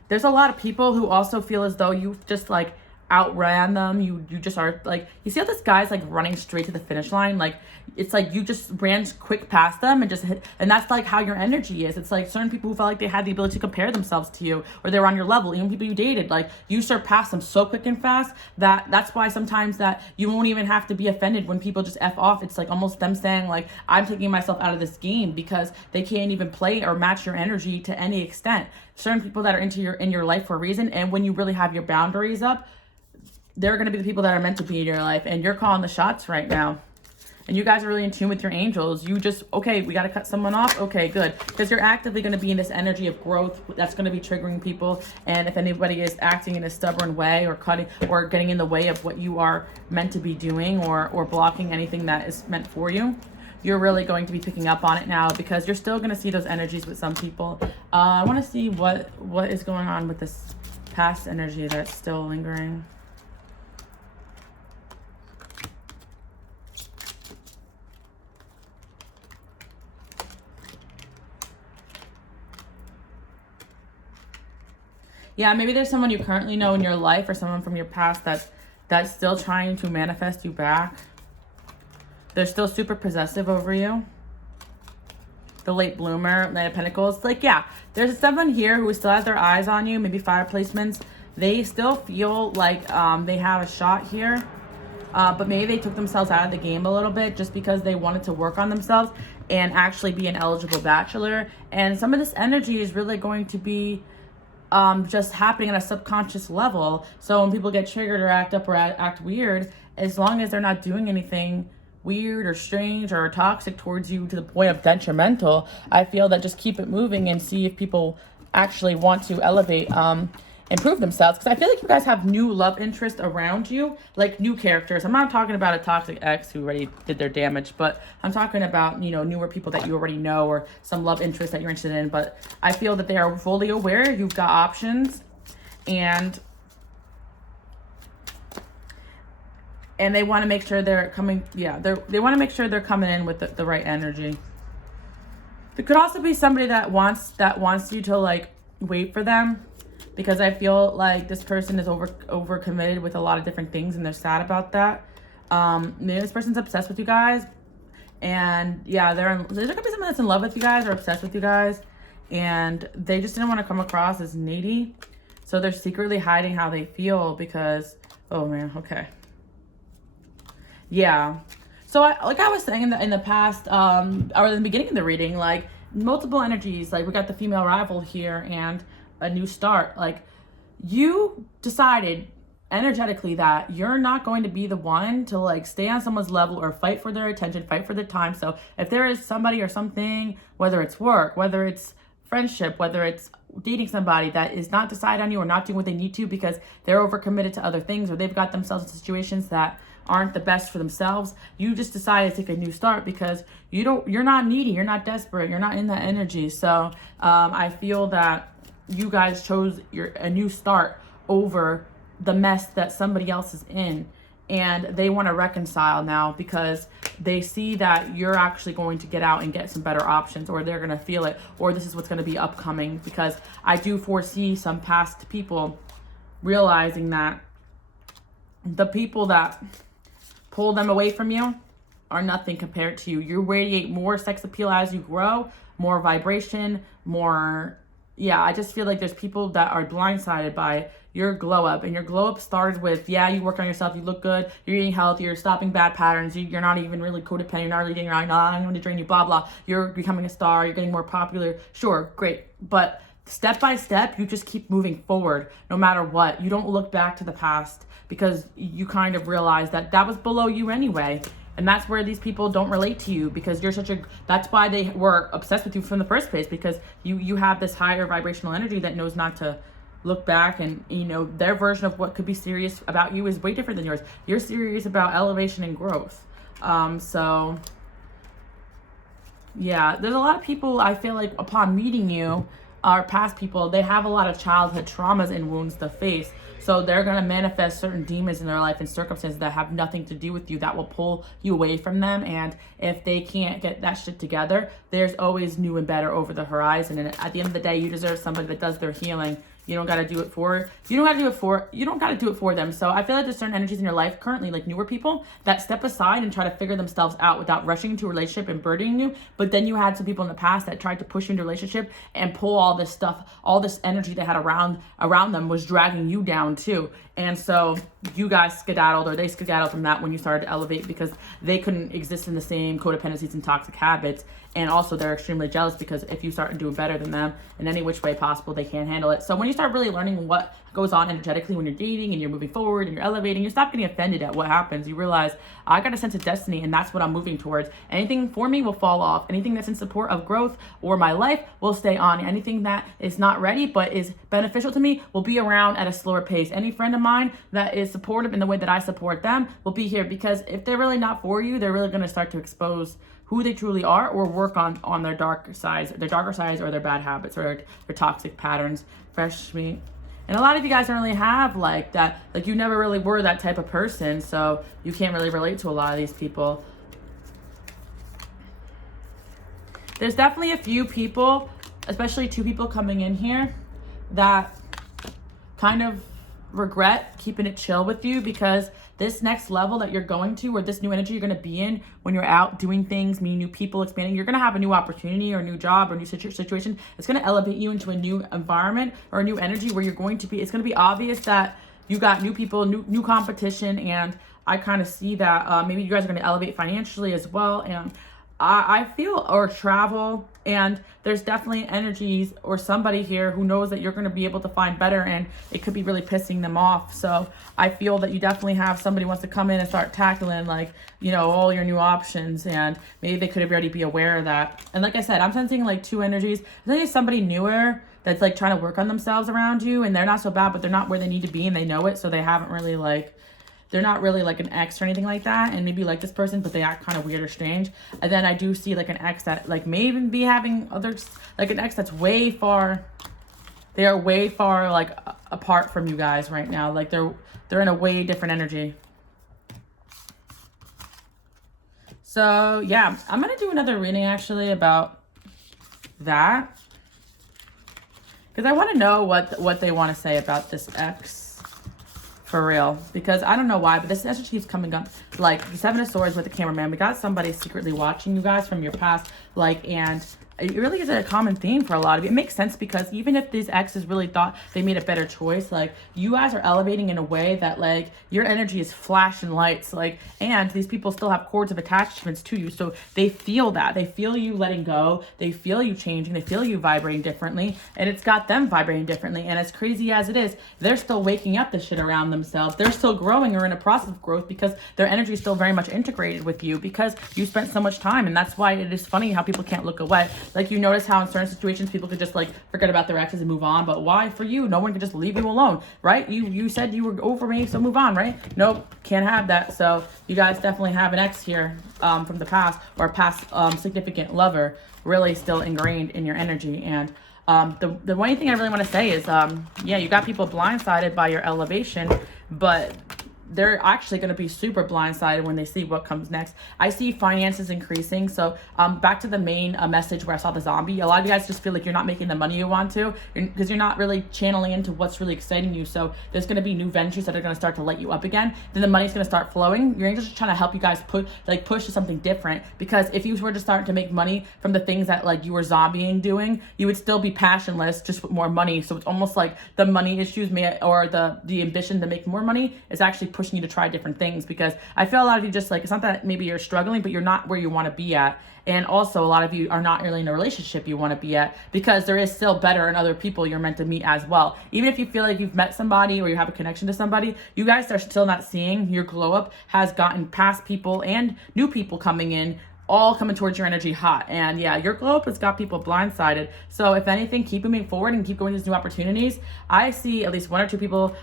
there's a lot of people who also feel as though you've just like outran them. You just are like, you see how this guy's like running straight to the finish line? Like, it's like you just ran quick past them and just hit, and that's like how your energy is. It's like certain people who felt like they had the ability to compare themselves to you, or they were on your level, even people you dated, like you surpassed them so quick and fast that that's why sometimes that you won't even have to be offended when people just F off. It's like almost them saying like, I'm taking myself out of this game because they can't even play or match your energy to any extent. Certain people that are in your life for a reason, and when you really have your boundaries up, they're going to be the people that are meant to be in your life, and you're calling the shots right now. And you guys are really in tune with your angels. You just, okay, we got to cut someone off. Okay, good. Because you're actively going to be in this energy of growth that's going to be triggering people. And if anybody is acting in a stubborn way or cutting or getting in the way of what you are meant to be doing, or blocking anything that is meant for you, you're really going to be picking up on it now, because you're still going to see those energies with some people. I want to see what is going on with this past energy that's still lingering. Yeah, maybe there's someone you currently know in your life, or someone from your past that's still trying to manifest you back. They're still super possessive over you. The late bloomer, Knight of Pentacles. Like, yeah, there's someone here who still has their eyes on you, maybe fire placements. They still feel like they have a shot here. But maybe they took themselves out of the game a little bit just because they wanted to work on themselves and actually be an eligible bachelor. And some of this energy is really going to be just happening on a subconscious level. So when people get triggered or act up or act weird, as long as they're not doing anything weird or strange or toxic towards you to the point of detrimental, I feel that just keep it moving and see if people actually want to elevate, improve themselves. Because I feel like you guys have new love interest around you, like new characters. I'm not talking about a toxic ex who already did their damage, but I'm talking about, you know, newer people that you already know, or some love interest that you're interested in. But I feel that they are fully aware you've got options, and they want to make sure they're coming. Yeah, they want to make sure they're coming in with the right energy. There could also be somebody that wants you to like wait for them, because I feel like this person is over committed with a lot of different things, and they're sad about that. Maybe this person's obsessed with you guys, and yeah, there's gonna be someone that's in love with you guys or obsessed with you guys, and they just didn't want to come across as needy, so they're secretly hiding how they feel because, oh man, okay, yeah. So like I was saying in the past, or in the beginning of the reading, like multiple energies, like we got the female rival here and a new start. Like, you decided energetically that you're not going to be the one to like stay on someone's level or fight for their attention, fight for their time. So if there is somebody or something, whether it's work, whether it's friendship, whether it's dating somebody that is not decided on you or not doing what they need to because they're overcommitted to other things, or they've got themselves in situations that aren't the best for themselves, you just decided to take a new start because you're not needy, you're not desperate, you're not in that energy. So I feel that you guys chose a new start over the mess that somebody else is in, and they want to reconcile now because they see that you're actually going to get out and get some better options, or they're going to feel it, or this is what's going to be upcoming. Because I do foresee some past people realizing that the people that pull them away from you are nothing compared to you. You radiate more sex appeal as you grow, more vibration, more, yeah, I just feel like there's people that are blindsided by your glow up. And your glow up started with, yeah, you work on yourself, you look good, you're eating healthy, you're stopping bad patterns, you're not even really codependent, you're not really dating, you're not, I'm going to drain you, blah, blah. You're becoming a star, you're getting more popular. Sure, great. But step by step, you just keep moving forward no matter what. You don't look back to the past because you kind of realize that that was below you anyway. And that's where these people don't relate to you, because you're such a, that's why they were obsessed with you from the first place, because you have this higher vibrational energy that knows not to look back. And, you know, their version of what could be serious about you is way different than yours. You're serious about elevation and growth. So yeah, there's a lot of people, I feel like, upon meeting you, our past people, they have a lot of childhood traumas and wounds to face. So they're going to manifest certain demons in their life and circumstances that have nothing to do with you, that will pull you away from them. And if they can't get that shit together, there's always new and better over the horizon. And at the end of the day, you deserve somebody that does their healing. You don't got to do it for, you don't got to do it for them. So I feel like there's certain energies in your life currently, like newer people, that step aside and try to figure themselves out without rushing into a relationship and burdening you. But then you had some people in the past that tried to push you into a relationship and pull all this stuff, all this energy they had around them was dragging you down too. And so you guys skedaddled, or they skedaddled from that when you started to elevate, because they couldn't exist in the same codependencies and toxic habits. And also they're extremely jealous, because if you start doing better than them in any which way possible, they can't handle it. So when you start really learning what goes on energetically when you're dating and you're moving forward and you're elevating, you stop getting offended at what happens. You realize, I got a sense of destiny, and that's what I'm moving towards. Anything for me will fall off. Anything that's in support of growth or my life will stay on. Anything that is not ready but is beneficial to me will be around at a slower pace. Any friend of mine that is supportive in the way that I support them will be here, because if they're really not for you, they're really going to start to expose who they truly are, or work on their darker sides, or their bad habits, or their toxic patterns. Fresh meat. And a lot of you guys don't really have like that, like you never really were that type of person, so you can't really relate to a lot of these people. There's definitely a few people, especially two people coming in here, that kind of regret keeping it chill with you, because this next level that you're going to, or this new energy you're going to be in when you're out doing things, meeting new people, expanding, you're going to have a new opportunity or a new job or a new situation. It's going to elevate you into a new environment or a new energy where you're going to be, it's going to be obvious that you got new people, new competition. And I kind of see that maybe you guys are going to elevate financially as well. And I feel, or travel, and there's definitely energies or somebody here who knows that you're going to be able to find better, and it could be really pissing them off. So I feel that you definitely have somebody who wants to come in and start tackling, like, you know, all your new options, and maybe they could already be aware of that. And like I said, I'm sensing like two energies. I'm sensing somebody newer that's like trying to work on themselves around you, and they're not so bad, but they're not where they need to be, and they know it, so they haven't really like, they're not really like an ex or anything like that, and maybe like this person, but they act kind of weird or strange. And then I do see like an ex that like may even be having others, like an ex that's way far, they are way far like apart from you guys right now. Like they're in a way different energy. So yeah, I'm gonna do another reading actually about that, because I want to know what they want to say about this ex. For real, because I don't know why, but this message keeps coming up. Like the Seven of Swords with the cameraman, we got somebody secretly watching you guys from your past, like, and it really is a common theme for a lot of you. It makes sense, because even if these exes really thought they made a better choice, like you guys are elevating in a way that like your energy is flashing lights, like, and these people still have cords of attachments to you, so they feel that, they feel you letting go, they feel you changing, they feel you vibrating differently, and it's got them vibrating differently. And as crazy as it is, they're still waking up the shit around themselves. They're still growing, or in a process of growth, because their energy is still very much integrated with you, because you spent so much time. And that's why it is funny how people can't look away. Like, you notice how in certain situations people could just like forget about their exes and move on, but why for you? No one could just leave you alone, right? You said you were over me, so move on, right? Nope, can't have that. So you guys definitely have an ex here from the past, or a past significant lover, really still ingrained in your energy. And the one thing I really want to say is, yeah, you got people blindsided by your elevation, but they're actually going to be super blindsided when they see what comes next. I see finances increasing. So back to the main message where I saw the zombie. A lot of you guys just feel like you're not making the money you want to because you're not really channeling into what's really exciting you. So there's going to be new ventures that are going to start to light you up again. Then the money's going to start flowing. Your angels are trying to help you guys push to something different, because if you were to start to make money from the things that like you were zombieing doing, you would still be passionless, just with more money. So it's almost like the money issues or the ambition to make more money is actually pushing you to try different things, because I feel a lot of you just like, it's not that maybe you're struggling, but you're not where you want to be at. And also a lot of you are not really in a relationship you want to be at, because there is still better in other people you're meant to meet as well. Even if you feel like you've met somebody or you have a connection to somebody, you guys are still not seeing your glow up has gotten past people and new people coming in, all coming towards your energy hot. And yeah, your glow up has got people blindsided. So if anything, keep moving forward and keep going to these new opportunities. I see at least 1 or 2 people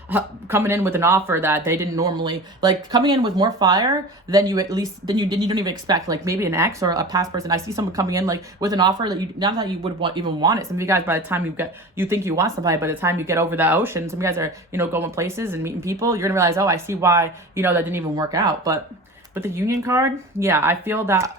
coming in with an offer that they didn't normally, like coming in with more fire than you don't even expect, like maybe an ex or a past person. I see someone coming in like with an offer that not that you would even want it. Some of you guys, by the time you think you want somebody, by the time you get over the ocean, some of you guys are, going places and meeting people, you're gonna realize, oh, I see why, that didn't even work out. But with the Union card, yeah, I feel that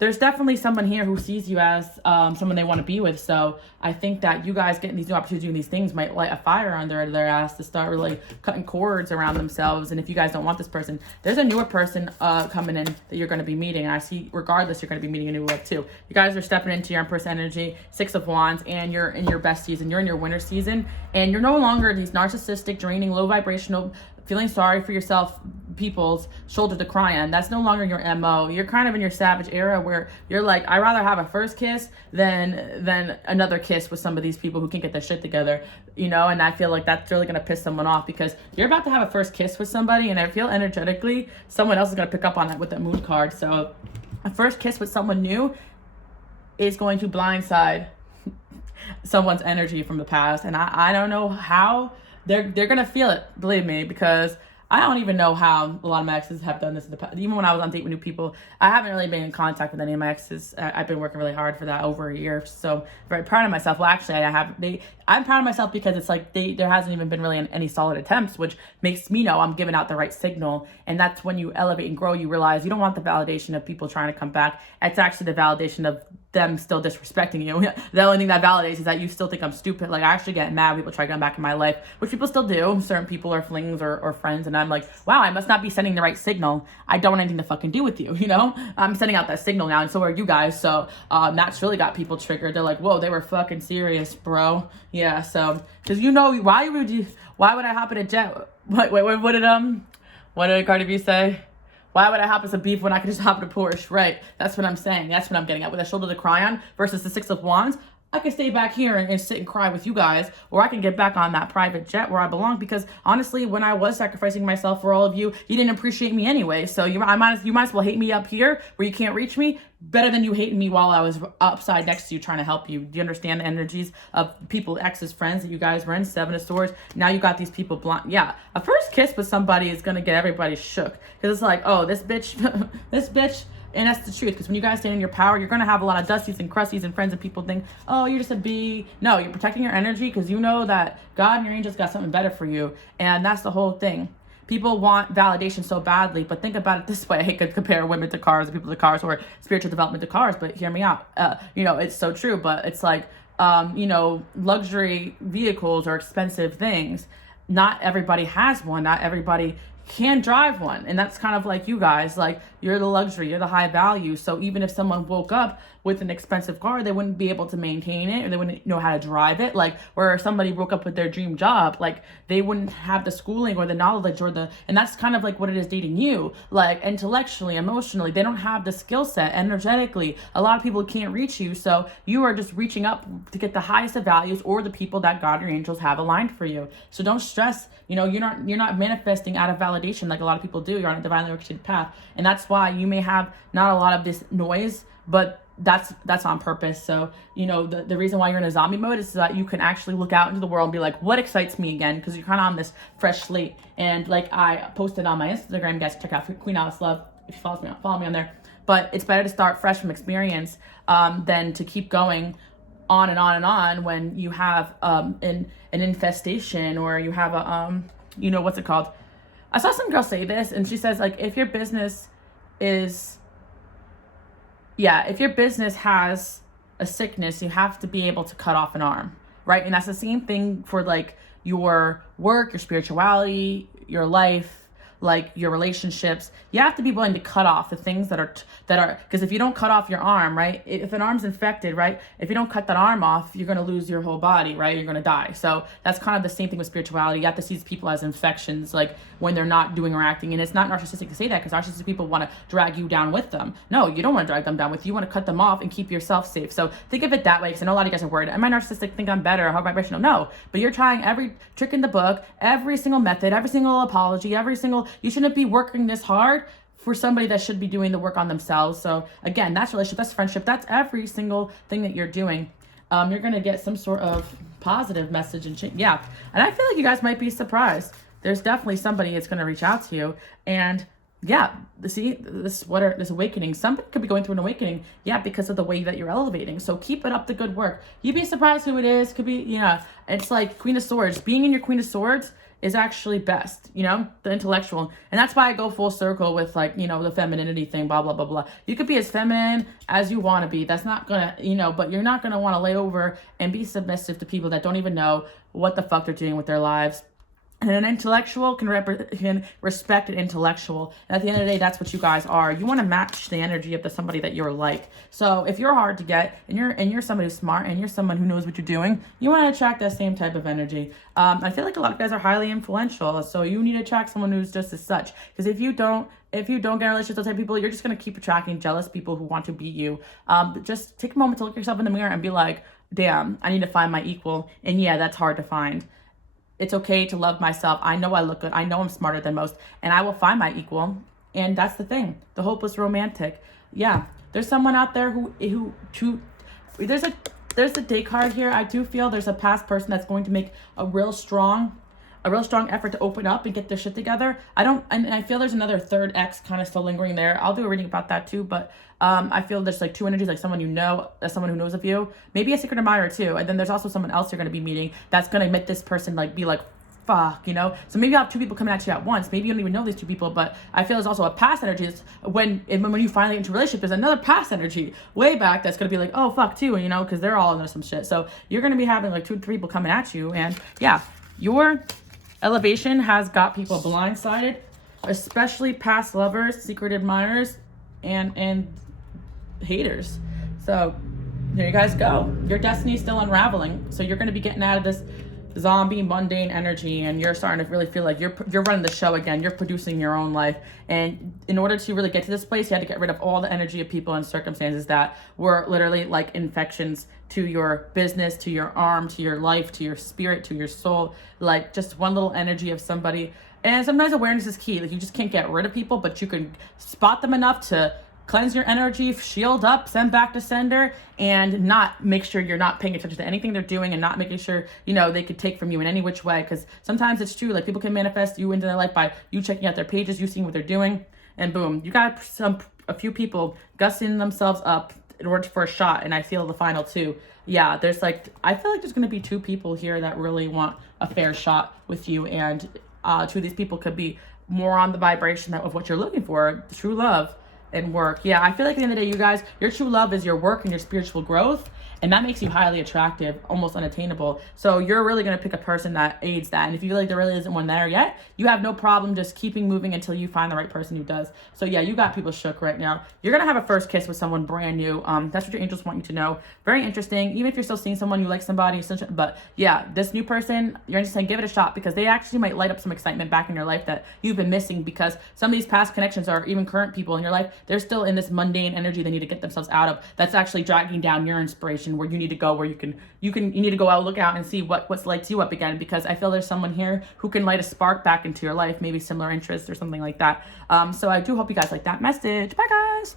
there's definitely someone here who sees you as someone they want to be with. So I think that you guys getting these new opportunities, doing these things, might light a fire under their ass to start really cutting cords around themselves. And if you guys don't want this person, there's a newer person coming in that you're going to be meeting. And I see, regardless, you're going to be meeting a new love too. You guys are stepping into your Empress energy, 6 of Wands, and you're in your best season. You're in your winter season, and you're no longer these narcissistic, draining, low vibrational, feeling sorry for yourself people's shoulder to cry on. That's no longer your MO. You're kind of in your savage era where you're like, I'd rather have a first kiss than another kiss with some of these people who can't get their shit together, and I feel like that's really going to piss someone off, because you're about to have a first kiss with somebody, and I feel energetically someone else is going to pick up on that with that moon card. So a first kiss with someone new is going to blindside someone's energy from the past, and I don't know how they're gonna feel it, believe me, because I don't even know how a lot of my exes have done this in the past. Even when I was on date with new people, I haven't really been in contact with any of my exes. I've been working really hard for that over a year, so very proud of myself. Well, actually, I'm proud of myself because it's like there hasn't even been really any solid attempts, which makes me know I'm giving out the right signal. And that's when you elevate and grow, you realize you don't want the validation of people trying to come back. It's actually the validation of them still disrespecting you. The only thing that validates is that you still think I'm stupid. Like, I actually get mad when people try to come back in my life, which people still do. Certain people are flings or friends, and I'm like, wow, I must not be sending the right signal. I don't want anything to fucking do with you, I'm sending out that signal now, and so are you guys. So that's really got people triggered. They're like, whoa, they were fucking serious, bro. Yeah, so because why would I hop in a jet? What did Cardi B say? Why would I hop in some beef when I could just hop in a Porsche? Right. That's what I'm saying. That's what I'm getting at. With a shoulder to cry on versus the 6 of Wands, I can stay back here and sit and cry with you guys, or I can get back on that private jet where I belong, because honestly, when I was sacrificing myself for all of you, you didn't appreciate me anyway. So you might as well hate me up here where you can't reach me, better than you hating me while I was upside next to you trying to help you. Do you understand the energies of people, exes, friends that you guys were in? 7 of Swords. Now you got these people blind. Yeah, a first kiss with somebody is going to get everybody shook, because it's like, oh, this bitch, this bitch. And that's the truth, because when you guys stand in your power, you're going to have a lot of dusties and crusties and friends, and people think, oh, you're just a bee. No, you're protecting your energy, because you know that God and your angels got something better for you. And that's the whole thing. People want validation so badly, but think about it this way. I hate to compare women to cars, people to cars, or spiritual development to cars, but hear me out. It's so true, but it's like, luxury vehicles are expensive things. Not everybody has one. Not everybody can drive one, and that's kind of like you guys. Like, you're the luxury, you're the high value, so even if someone woke up with an expensive car, they wouldn't be able to maintain it, or they wouldn't know how to drive it. Like, or somebody woke up with their dream job, like, they wouldn't have the schooling or the knowledge and that's kind of like what it is dating you. Like, intellectually, emotionally, they don't have the skill set. Energetically, a lot of people can't reach you, so you are just reaching up to get the highest of values, or the people that God or angels have aligned for you. So don't stress. You're not manifesting out of validation like a lot of people do. You're on a divinely orchestrated path, and that's why you may have not a lot of this noise, but that's on purpose. So the reason why you're in a zombie mode is so that you can actually look out into the world and be like, what excites me again, because you're kind of on this fresh slate. And like I posted on my Instagram, you guys check out Queen Alice Love if you follow me on there. But it's better to start fresh from experience than to keep going on and on and on when you have an infestation, or you have a what's it called, I saw some girl say this, and she says, like, if your business is, if your business has a sickness, you have to be able to cut off an arm, right? And that's the same thing for like your work, your spirituality, your life, like your relationships. You have to be willing to cut off the things that are, because if you don't cut off your arm, right? If an arm's infected, right? If you don't cut that arm off, you're going to lose your whole body, right? You're going to die. So that's kind of the same thing with spirituality. You have to see these people as infections, like when they're not doing or acting. And it's not narcissistic to say that, because narcissistic people want to drag you down with them. No, you don't want to drag them down with you. You want to cut them off and keep yourself safe. So think of it that way, because I know a lot of you guys are worried. Am I narcissistic? Think I'm better? How vibrational? No, but you're trying every trick in the book, every single method, every single apology, you shouldn't be working this hard for somebody that should be doing the work on themselves. So again, that's relationship, that's friendship, that's every single thing that you're doing. You're going to get some sort of positive message and change. Yeah. And I feel like you guys might be surprised. There's definitely somebody that's going to reach out to you. And yeah, see, this awakening, somebody could be going through an awakening, because of the way that you're elevating. So keep it up, the good work. You'd be surprised who it is. Could be, it's like Queen of Swords. Being in your Queen of Swords is actually best, the intellectual. And that's why I go full circle with like, the femininity thing, blah, blah, blah, blah. You could be as feminine as you want to be. That's not gonna, but you're not gonna want to lay over and be submissive to people that don't even know what the fuck they're doing with their lives. And an intellectual can respect an intellectual. And at the end of the day, that's what you guys are. You want to match the energy of somebody that you're like. So if you're hard to get, and you're somebody who's smart, and you're someone who knows what you're doing, you want to attract that same type of energy. I feel like a lot of guys are highly influential, so you need to attract someone who's just as such. Because if you don't get in relationships with those type of people, you're just going to keep attracting jealous people who want to be you. Just take a moment to look yourself in the mirror and be like, damn, I need to find my equal. And yeah, that's hard to find. It's okay to love myself. I know I look good. I know I'm smarter than most, and I will find my equal. And that's the thing. The hopeless romantic. Yeah, there's someone out there there's a day card here. I do feel there's a past person that's going to make a real strong effort to open up and get their shit together. And I feel there's another third ex kind of still lingering there. I'll do a reading about that too, but I feel there's like two energies, like someone someone who knows of you, maybe a secret admirer too, and then there's also someone else you're going to be meeting that's going to make this person like be like, fuck, so maybe you have two people coming at you at once. Maybe you don't even know these two people, but I feel there's also a past energy. When you finally get into a relationship, there's another past energy way back that's going to be like, oh fuck too, because they're all into some shit. So you're going to be having like 2 to 3 people coming at you, and yeah, your elevation has got people blindsided, especially past lovers, secret admirers, and haters. So there you guys go. Your destiny's still unraveling. So you're going to be getting out of this zombie mundane energy, and you're starting to really feel like you're running the show again. You're producing your own life. And in order to really get to this place, you had to get rid of all the energy of people and circumstances that were literally like infections to your business, to your arm, to your life, to your spirit, to your soul. Like just one little energy of somebody. And sometimes awareness is key. Like you just can't get rid of people, but you can spot them enough to cleanse your energy, shield up, send back to sender, and not make sure you're not paying attention to anything they're doing, and not making sure, they could take from you in any which way. Because sometimes it's true, like people can manifest you into their life by you checking out their pages, you seeing what they're doing, and boom, you got a few people gussing themselves up in order for a shot. And I feel the final two. Yeah, I feel like there's going to be 2 people here that really want a fair shot with you, and 2 of these people could be more on the vibration of what you're looking for, true love and work. Yeah, I feel like at the end of the day, you guys, your true love is your work and your spiritual growth, and that makes you highly attractive, almost unattainable. So you're really going to pick a person that aids that. And if you feel like there really isn't one there yet, you have no problem just keeping moving until you find the right person who does. So yeah, you got people shook right now. You're going to have a first kiss with someone brand new. That's what your angels want you to know. Very interesting. Even if you're still seeing someone, you like somebody, but yeah, this new person, you're just saying give it a shot, because they actually might light up some excitement back in your life that you've been missing, because some of these past connections or even current people in your life, they're still in this mundane energy they need to get themselves out of. That's actually dragging down your inspiration, where you need to go, where you need to go out, look out and see what's lights you up again, because I feel there's someone here who can light a spark back into your life, maybe similar interests or something like that. So I do hope you guys like that message. Bye guys.